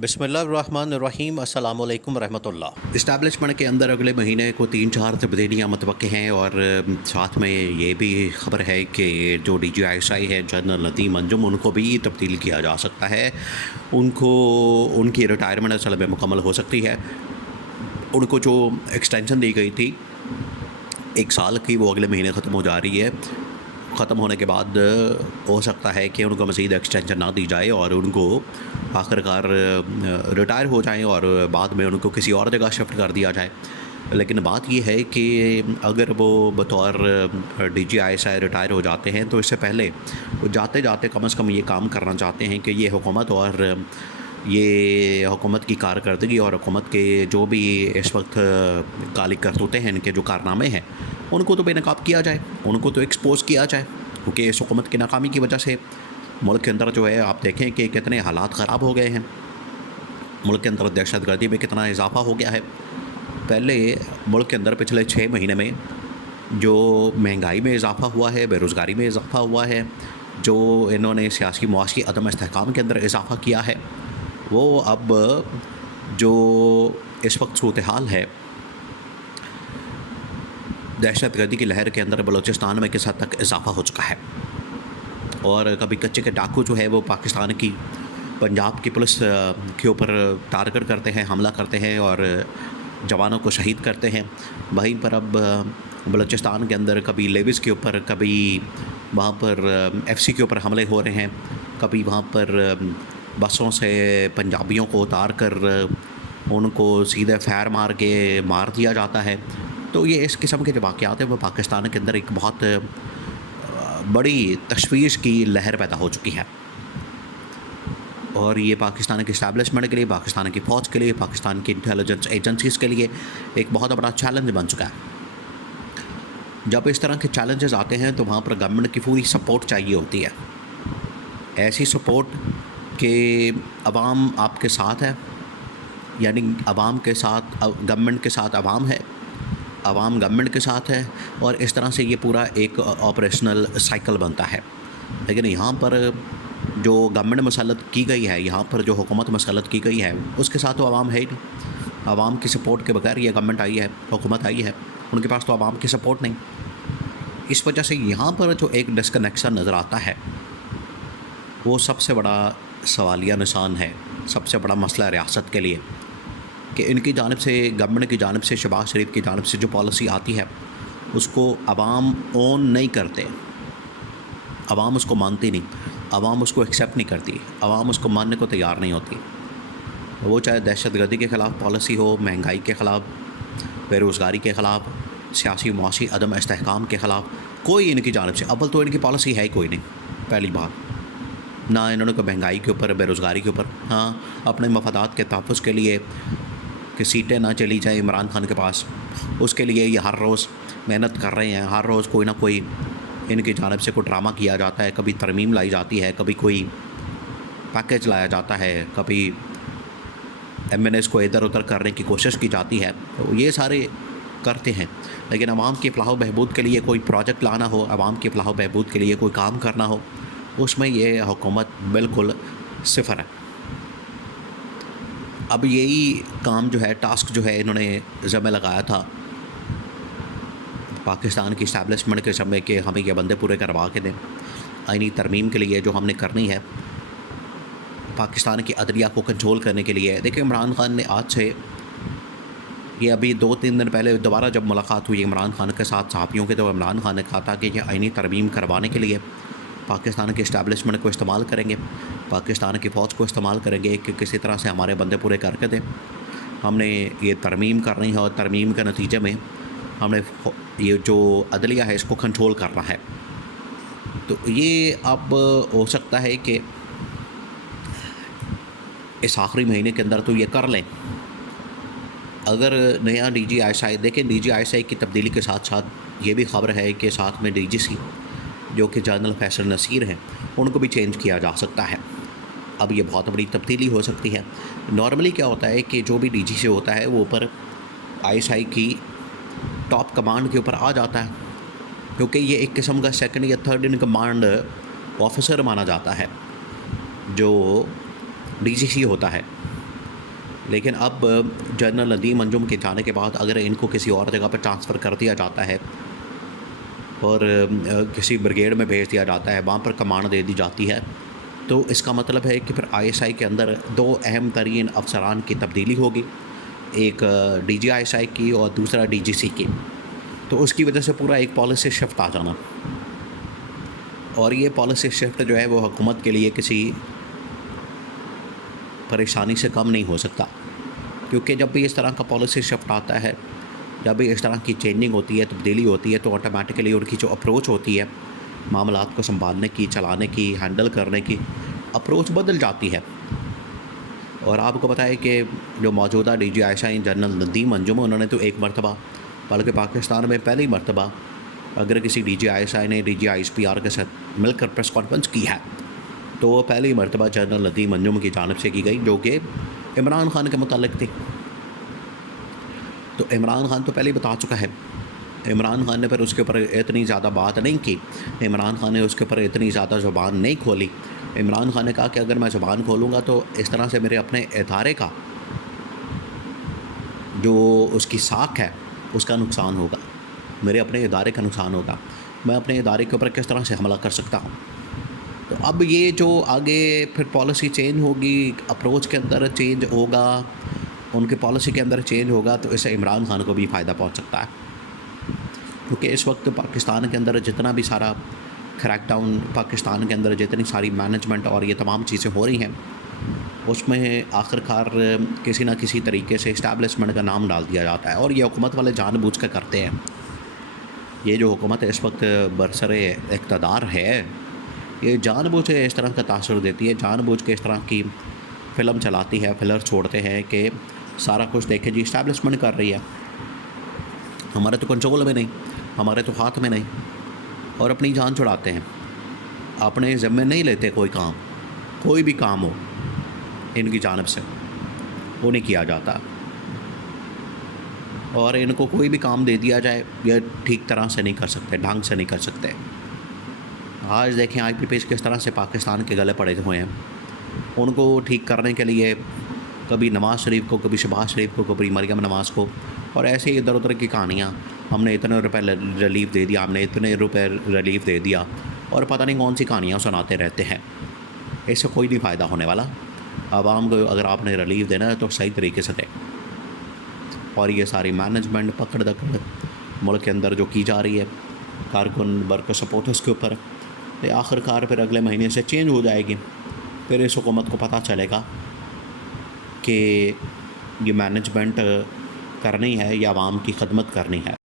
बिस्मिल्लाहिर्रहमानिर्रहीम अस्सलाम वालेकुम रहमतुल्लाह। इस्टेब्लिशमेंट के अंदर अगले महीने को 3-4 तब्दीलियाँ मुतवक्के हैं और साथ में ये भी ख़बर है कि जो DGISI है जनरल नदीम अंजुम उनको भी तब्दील किया जा सकता है। उनको उनकी रिटायरमेंट असल में मुकम्मल हो सकती है। उनको जो एक्सटेंशन दी गई थी 1 साल की, वो अगले महीने ख़त्म हो जा रही है। ख़त्म होने के बाद हो सकता है कि उनको मज़ीद एक्सटेंशन ना दी जाए और उनको आखिरकार रिटायर हो जाएं और बाद में उनको किसी और जगह शिफ्ट कर दिया जाए। लेकिन बात ये है कि अगर वो बतौर DGISI रिटायर हो जाते हैं तो इससे पहले वो जाते जाते कम से कम ये काम करना चाहते हैं कि ये हुकूमत और ये हुकूमत की कारकर्दगी और हुकूमत के जो भी इस वक्त काली करतूतें हैं, इनके जो कारनामे हैं, उनको तो बेनकाब किया जाए, उनको तो एक्सपोज़ किया जाए। क्योंकि इस हुकूमत की नाकामी की वजह से मुल्क के अंदर जो है आप देखें कि कितने हालात ख़राब हो गए हैं। मुल्क के अंदर दहशतगर्दी में कितना इजाफ़ा हो गया है। पहले मुल्क के अंदर पिछले 6 महीने में जो महंगाई में इजाफ़ा हुआ है, बेरोज़गारी में इजाफ़ा हुआ है, जो इन्होंने सियासी मुआशी अदम इस्तेहकाम के अंदर इजाफ़ा किया है, वो अब जो इस वक्त सूरत हाल है दहशतगर्दी की लहर के अंदर बलूचिस्तान में किस हद तक इजाफ़ा हो चुका है। और कभी कच्चे के डाकू जो है वो पाकिस्तान की पंजाब की पुलिस के ऊपर टारगेट करते हैं, हमला करते हैं और जवानों को शहीद करते हैं। वहीं पर अब बलूचिस्तान के अंदर कभी लेविस के ऊपर, कभी वहाँ पर FC के ऊपर हमले हो रहे हैं, कभी वहाँ पर बसों से पंजाबियों को उतार कर उनको सीधे फायर मार के मार दिया जाता है। तो ये इस किस्म के जो वाक़यात हैं वो पाकिस्तान के अंदर एक बहुत बड़ी तशवीश की लहर पैदा हो चुकी है। और ये पाकिस्तान के इस्टेब्लिशमेंट के लिए, पाकिस्तान की फ़ौज के लिए, पाकिस्तान की इंटेलिजेंस एजेंसीज़ के लिए एक बहुत बड़ा चैलेंज बन चुका है। जब इस तरह के चैलेंजेस आते हैं तो वहाँ पर गवर्नमेंट की पूरी सपोर्ट चाहिए होती है। ऐसी सपोर्ट कि अवाम आपके साथ है, यानी अवाम के साथ गवर्नमेंट के साथ अवाम है, अवाम गवर्नमेंट के साथ है, और इस तरह से ये पूरा एक ऑपरेशनल साइकिल बनता है। लेकिन यहाँ पर जो गवर्नमेंट मसलत की गई है, यहाँ पर जो हुकूमत मसलत की गई है, उसके साथ तो अवाम है ही नहीं। अवाम की सपोर्ट के बगैर ये गवर्नमेंट आई है, हुकूमत आई है, उनके पास तो अवाम की सपोर्ट नहीं। इस वजह से यहाँ पर जो एक डिस्कनेक्शन नज़र आता है वो सबसे बड़ा सवालिया निशान है, सबसे बड़ा मसला रियासत के लिए कि इनकी जानिब से, गवर्नमेंट की जानिब से, शहबाज शरीफ की जानिब से जो पॉलिसी आती है उसको अवाम ओन नहीं करते, अवाम उसको मानती नहीं, अवाम उसको एक्सेप्ट नहीं करती, अवाम उसको मानने को तैयार नहीं होती। वो चाहे दहशतगर्दी के ख़िलाफ़ पॉलिसी हो, महंगाई के ख़िलाफ़, बेरोज़गारी के ख़िलाफ़, सियासी मुआशी अदम इस्तेहकाम के ख़िलाफ़, कोई इनकी जानिब से, अव्वल तो इनकी पॉलिसी है ही कोई नहीं। पहली बात, ना इन्होंने कोई महंगाई के ऊपर, बेरोज़गारी के ऊपर, हाँ अपने मफादात के तहफ़्फ़ुज़ के लिए कि सीटें ना चली जाएँ इमरान खान के पास, उसके लिए ये हर रोज़ मेहनत कर रहे हैं। हर रोज़ कोई ना कोई इनकी जानिब से कोई ड्रामा किया जाता है, कभी तरमीम लाई जाती है, कभी कोई पैकेज लाया जाता है, कभी MNAs को इधर उधर करने की कोशिश की जाती है। तो ये सारे करते हैं, लेकिन अवाम की फ़लाह बहबूद के लिए कोई प्रोजेक्ट लाना हो, अवाम की फ़लाह बहबूद के लिए कोई काम करना हो, उसमें ये हुकूमत बिल्कुल सिफ़र है। अब यही काम जो है, टास्क जो है, इन्होंने ज़िम्मे लगाया था पाकिस्तान की इस्टेब्लिशमेंट के समय के हमें ये बंदे पूरे करवा के दें। आईनी तरमीम के लिए जो हमने करनी है पाकिस्तान की अदलिया को कंट्रोल करने के लिए। देखिए, इमरान खान ने आज से, ये अभी 2-3 दिन पहले दोबारा जब मुलाकात हुई इमरान खान के साथ सहाफ़ियों के, तो इमरान खान ने कहा था कि ये आईनी तरमीम करवाने के लिए पाकिस्तान के इस्टेब्लिशमेंट को इस्तेमाल करेंगे, पाकिस्तान की फ़ौज को इस्तेमाल करेंगे कि किसी तरह से हमारे बंदे पूरे करके दें। हमने ये तरमीम करनी है और तरमीम के नतीजे में हमने ये जो अदलिया है इसको कंट्रोल करना है। तो ये अब हो सकता है कि इस आखिरी महीने के अंदर तो ये कर लें। अगर नया DGISI, देखें DGISI की तब्दीली के साथ साथ ये भी ख़बर है कि साथ में DGC जो कि जनरल फैसल नसीर हैं, उनको भी चेंज किया जा सकता है। अब ये बहुत बड़ी तब्दीली हो सकती है। नॉर्मली क्या होता है कि जो भी DGC होता है वो ऊपर ISI की टॉप कमांड के ऊपर आ जाता है, क्योंकि ये एक किस्म का सेकंड या थर्ड इन कमांड ऑफिसर माना जाता है जो DGC होता है। लेकिन अब जनरल नदीम अंजुम के जाने के बाद अगर इनको किसी और जगह पर ट्रांसफ़र कर दिया जाता है और किसी ब्रिगेड में भेज दिया जाता है, वहाँ पर कमान दे दी जाती है, तो इसका मतलब है कि फिर आईएसआई के अंदर दो अहम तरीन अफसरान की तब्दीली होगी, एक डीजी आईएसआई की और दूसरा डीजीसी की। तो उसकी वजह से पूरा एक पॉलिसी शिफ्ट आ जाना, और ये पॉलिसी शिफ्ट जो है वो हुकूमत के लिए किसी परेशानी से कम नहीं हो सकता, क्योंकि जब भी इस तरह का पॉलिसी शिफ्ट आता है, जब भी इस तरह की चेंजिंग होती है, तब्दीली होती है, तो ऑटोमेटिकली उनकी जो अप्रोच होती है मामलात को संभालने की, चलाने की, हैंडल करने की, अप्रोच बदल जाती है। और आपको बताएं कि जो मौजूदा DG ISI general Nadeem Anjum, उन्होंने तो एक मरतबा, बल्कि पाकिस्तान में पहली मरतबा अगर किसी डीजी आईएसआई ने डीजी आईएसपीआर के साथ मिलकर प्रेस कॉन्फ्रेंस की है, तो वो पहली मरतबा जनरल नदीम अंजुम की जानिब से की गई, जो कि इमरान खान के मुतालिक थी। तो इमरान खान तो पहले ही बता चुका है, इमरान खान ने फिर उसके ऊपर इतनी ज़्यादा बात नहीं की, इमरान खान ने उसके ऊपर इतनी ज़्यादा ज़ुबान नहीं खोली। इमरान खान ने कहा कि अगर मैं ज़ुबान खोलूँगा तो इस तरह से मेरे अपने इदारे का जो उसकी साख है उसका नुकसान होगा, मेरे अपने इदारे का नुकसान होगा, मैं अपने इदारे के ऊपर किस तरह से हमला कर सकता हूँ। तो अब ये जो आगे फिर पॉलिसी चेंज होगी, अप्रोच के अंदर चेंज होगा, उनके पॉलिसी के अंदर चेंज होगा, तो इससे इमरान खान को भी फ़ायदा पहुँच सकता है, क्योंकि इस वक्त पाकिस्तान के अंदर जितना भी सारा क्रैकडाउन, पाकिस्तान के अंदर जितनी सारी मैनेजमेंट और ये तमाम चीज़ें हो रही हैं, उसमें आखिरकार किसी न किसी तरीके से इस्टेब्लिशमेंट का नाम डाल दिया जाता है, और ये हुकूमत वाले जानबूझ कर करते हैं। ये जो हुकूमत इस वक्त बरसरे इक़्तिदार है, ये जानबूझ के इस तरह का तासुर देती है, जानबूझ के इस तरह की फ़िल्म चलाती है, फिलर छोड़ते हैं कि सारा कुछ देखें जी इस्टेब्लिशमेंट कर रही है, हमारे तो कंट्रोल में नहीं, हमारे तो हाथ में नहीं, और अपनी जान छुड़ाते हैं, अपने ज़िम्मे नहीं लेते कोई काम, कोई भी काम हो इनकी जानिब से वो नहीं किया जाता, और इनको कोई भी काम दे दिया जाए ये ठीक तरह से नहीं कर सकते, ढंग से नहीं कर सकते। आज देखें आईपीपीएस किस तरह से पाकिस्तान के गले पड़े हुए हैं, उनको ठीक करने के लिए कभी नवाज़ शरीफ को, कभी शहबाज शरीफ को, कभी मरियम नवाज़ को, और ऐसे ही इधर उधर की कहानियाँ, हमने इतने रुपए रिलीफ दे दिया, हमने इतने रुपए रिलीफ दे दिया, और पता नहीं कौन सी कहानियाँ सुनाते रहते हैं। इससे कोई नहीं फ़ायदा होने वाला। आवाम को अगर आपने रिलीफ देना है तो सही तरीके से दें, और ये सारी मैनेजमेंट पकड़ दकड़ मुल्क के अंदर जो की जा रही है कारकुन वर्कर सपोर्टर्स के ऊपर, ये आखिरकार फिर अगले महीने से चेंज हो जाएगी। फिर इस हुकूमत को पता चलेगा कि ये मैनेजमेंट करनी है या आवाम की खदमत करनी है।